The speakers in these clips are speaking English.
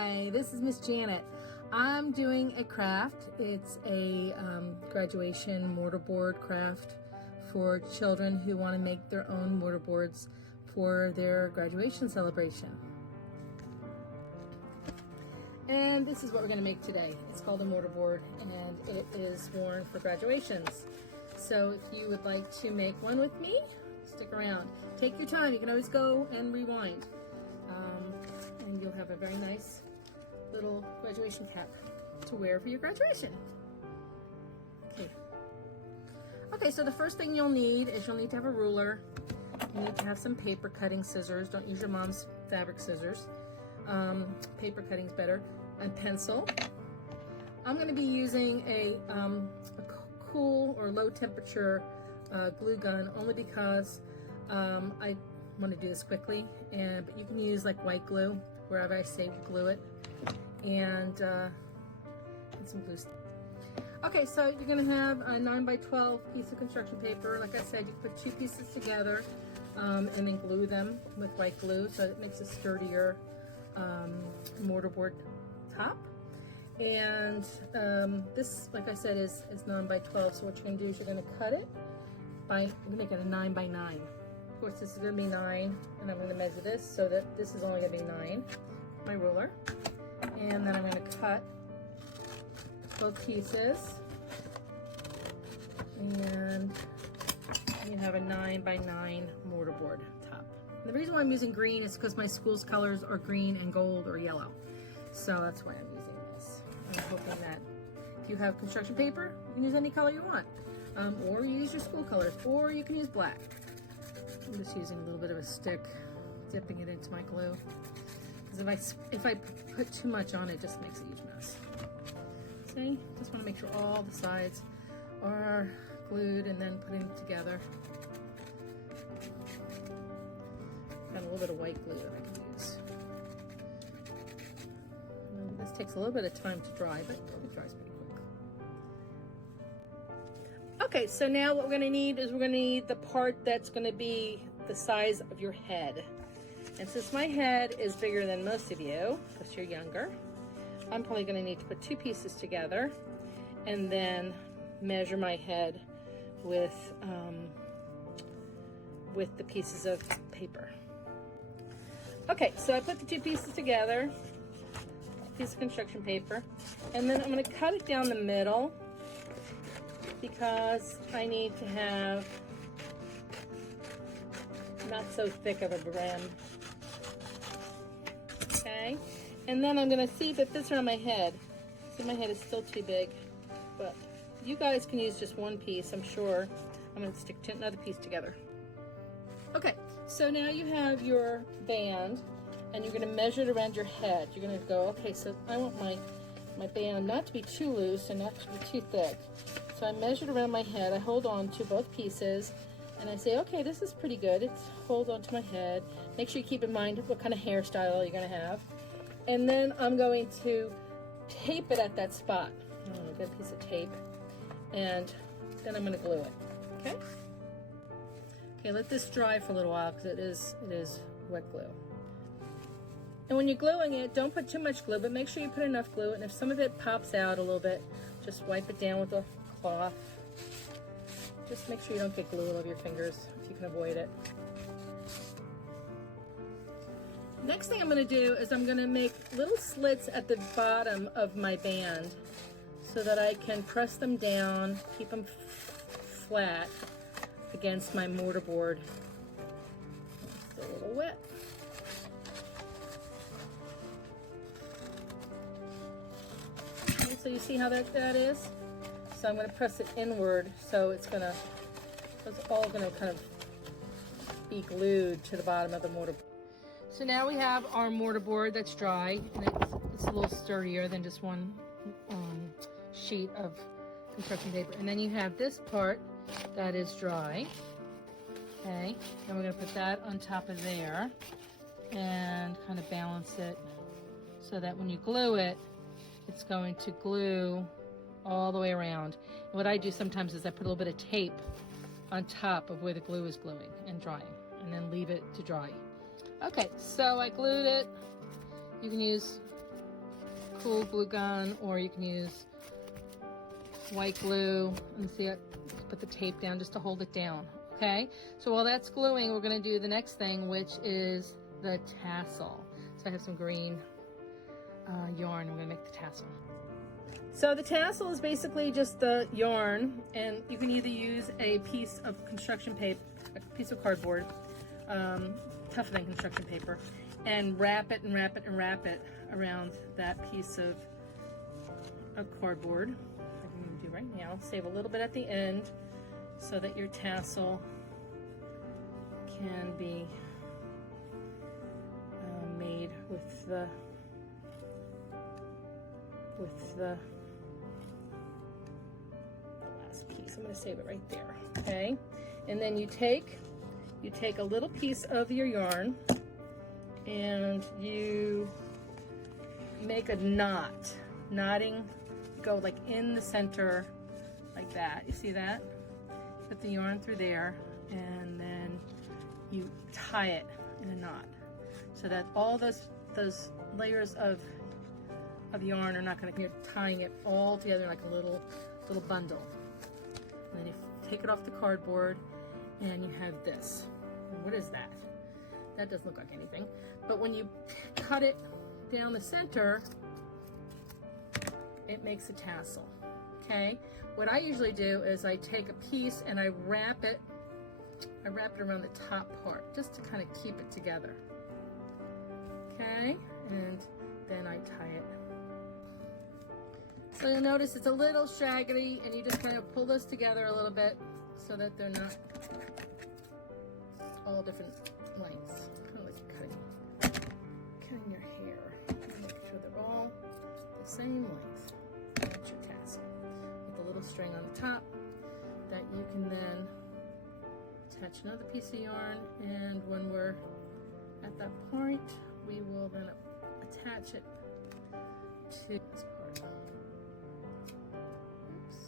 Hi, this is Miss Janet. I'm doing a craft. It's a graduation mortarboard craft for children who want to make their own mortarboards for their graduation celebration. And this is what we're going to make today. It's called a mortarboard, and it is worn for graduations. So if you would like to make one with me, stick around. Take your time. You can always go and rewind. And you'll have a very nice little graduation cap to wear for your graduation. Okay, so the first thing you'll need is you'll need to have a ruler. You need to have some paper cutting scissors. Don't use your mom's fabric scissors. Paper cutting's better. And pencil. I'm going to be using a cool or low temperature glue gun only because I want to do this quickly, but you can use like white glue wherever I say glue it, and some glue. Okay, so you're going to have a 9x12 piece of construction paper. Like I said, you put two pieces together and then glue them with white glue so it makes a sturdier mortarboard top. And this, like I said, is 9x12. So what you're going to do is you're going to cut it by, I'm going to make it a 9x9. Of course, this is going to be 9, and I'm going to measure this so that this is only going to be 9. My ruler, and then I'm going to cut both pieces, and you have a 9x9 mortarboard top. And the reason why I'm using green is because my school's colors are green and gold or yellow, so that's why I'm using this. I'm hoping that if you have construction paper, you can use any color you want, or use your school colors, or you can use black. I'm just using a little bit of a stick, dipping it into my glue. Because if I put too much on, it just makes a huge mess. See, just want to make sure all the sides are glued and then putting it together. Got a little bit of white glue that I can use. And this takes a little bit of time to dry, but it dries pretty quick. Okay, so now what we're going to need is we're going to need the part that's going to be the size of your head. And since my head is bigger than most of you, because you're younger, I'm probably going to need to put two pieces together and then measure my head with the pieces of paper. Okay, so I put the two pieces together, a piece of construction paper, and then I'm going to cut it down the middle because I need to have not so thick of a brim. Okay, and then I'm going to see if it fits around my head. See, my head is still too big, but you guys can use just one piece, I'm sure. I'm going to stick another piece together. Okay, so now you have your band, and you're going to measure it around your head. You're going to go, okay, so I want my band not to be too loose and not to be too thick. So I measured around my head. I hold on to both pieces, and I say, okay, this is pretty good. It's hold on to my head. Make sure you keep in mind what kind of hairstyle you're going to have. And then I'm going to tape it at that spot. I'm going to get a piece of tape, and then I'm going to glue it. Okay? Okay, let this dry for a little while because it is wet glue. And when you're gluing it, don't put too much glue, but make sure you put enough glue. And if some of it pops out a little bit, just wipe it down with a cloth. Just make sure you don't get glue all over your fingers if you can avoid it. Next thing I'm going to do is I'm going to make little slits at the bottom of my band so that I can press them down, keep them flat against my mortarboard. It's a little wet. Okay, so you see how that is? So I'm going to press it inward, so it's all going to kind of be glued to the bottom of the mortarboard. So now we have our mortarboard that's dry, and it's a little sturdier than just one sheet of construction paper. And then you have this part that is dry. Okay, then we're going to put that on top of there and kind of balance it so that when you glue it, it's going to glue all the way around. And what I do sometimes is I put a little bit of tape on top of where the glue is gluing and drying, and then leave it to dry. Okay, so I glued it. You can use cool glue gun, or you can use white glue and see it, put the tape down just to hold it down. Okay, so while that's gluing, we're going to do the next thing, which is the tassel. So I have some green yarn. I'm going to make the tassel. So the tassel is basically just the yarn, and you can either use a piece of construction paper, a piece of cardboard, tougher than construction paper, and wrap it and wrap it and wrap it around that piece of cardboard. Like I'm going to do right now. Save a little bit at the end so that your tassel can be made with the last piece. I'm going to save it right there. Okay, and then you take a little piece of your yarn and you make a knot. Knotting, go like in the center like that. You see that? Put the yarn through there and then you tie it in a knot so that all those layers of yarn are not going to, you're tying it all together like a little bundle. And then you take it off the cardboard and you have this. And what is that? That doesn't look like anything. But when you cut it down the center, it makes a tassel. Okay? What I usually do is I take a piece and I wrap it around the top part just to kind of keep it together. Okay? And then I tie it. So you'll notice it's a little shaggy, and you just kind of pull those together a little bit so that they're not all different lengths. Kind of like cutting your hair. Make sure they're all the same length. That's your tassel. With a little string on the top that you can then attach another piece of yarn, and when we're at that point, we will then attach it to this part. Oops.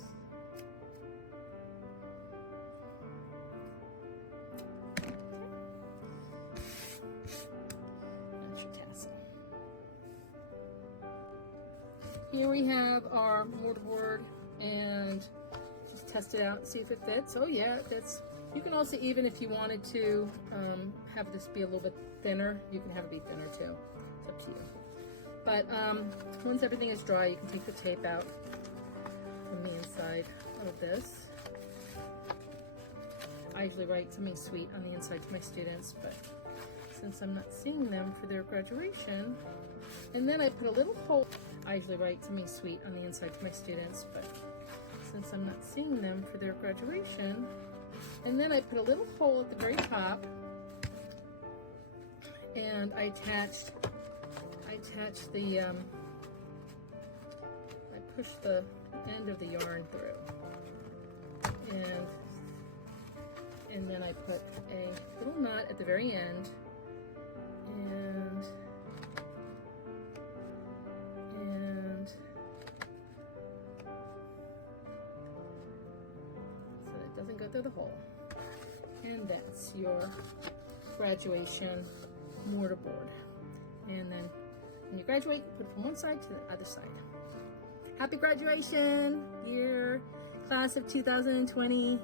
Okay. That's your tassel. Here we have our mortarboard, and just test it out and see if it fits. Oh yeah, it fits. You can also, even if you wanted to have this be a little bit thinner, you can have it be thinner too. It's up to you. But once everything is dry, you can take the tape out from the inside of this. I usually write something sweet on the inside to my students, but since I'm not seeing them for their graduation, and then I put a little hole. I usually write something sweet on the inside to my students, but since I'm not seeing them for their graduation, and then I put a little hole at the very top, and I attached the, I pushed the end of the yarn through, and then I put a little knot at the very end, and so that it doesn't go through the hole. And that's your graduation mortarboard. And then when you graduate, put it from one side to the other side. Happy graduation, year, class of 2020.